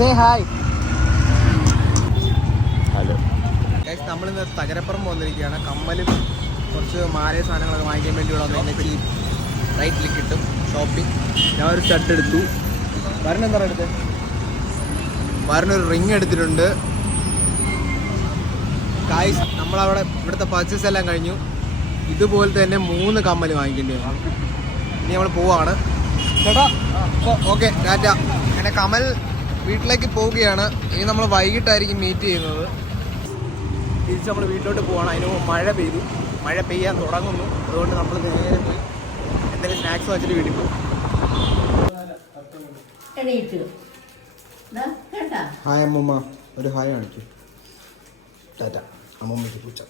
Say hi. Hello. നമ്മളിന്ന് തകരപ്പുറം വന്നിരിക്കുകയാണ്. കമ്മലും കുറച്ച് മാലയ സാധനങ്ങളൊക്കെ വാങ്ങിക്കാൻ വേണ്ടി ഇവിടെ വന്നിട്ട് റൈറ്റിൽ കിട്ടും ഷോപ്പിംഗ്. ഞാൻ ഒരു ഷർട്ട് എടുത്തു. വരൻ എന്താ എടുത്തത്? വരനൊരു റിങ് എടുത്തിട്ടുണ്ട്. ഗായ്സ് നമ്മളവിടെ ഇവിടുത്തെ പർച്ചേസ് എല്ലാം കഴിഞ്ഞു. ഇതുപോലത്തെ തന്നെ 3 കമ്മൽ വാങ്ങിക്കേണ്ടി വന്നു. ഇനി നമ്മൾ പോവാണ് ചേട്ടാ. ഓക്കെ ടാറ്റ. അങ്ങനെ കമൽ വീട്ടിലേക്ക് പോവുകയാണ്. ഇനി നമ്മൾ വൈകിട്ടായിരിക്കും മീറ്റ് ചെയ്യുന്നത്. തിരിച്ച് നമ്മൾ വീട്ടിലോട്ട് പോവാണ്. അതിന് മഴ പെയ്തു. മഴ പെയ്യാൻ തുടങ്ങുന്നു. അതുകൊണ്ട് നമ്മൾ നേരെ പോയി എന്തെങ്കിലും സ്നാക്സ് വെച്ചിട്ട് വീട്ടിൽ പോകും. ഹായ് അമ്മൂമ്മ. ഒരു ഹായ് കാണിക്കൂ. ടാറ്റ. അമ്മൂമ്മയ്ക്ക് പൂച്ച.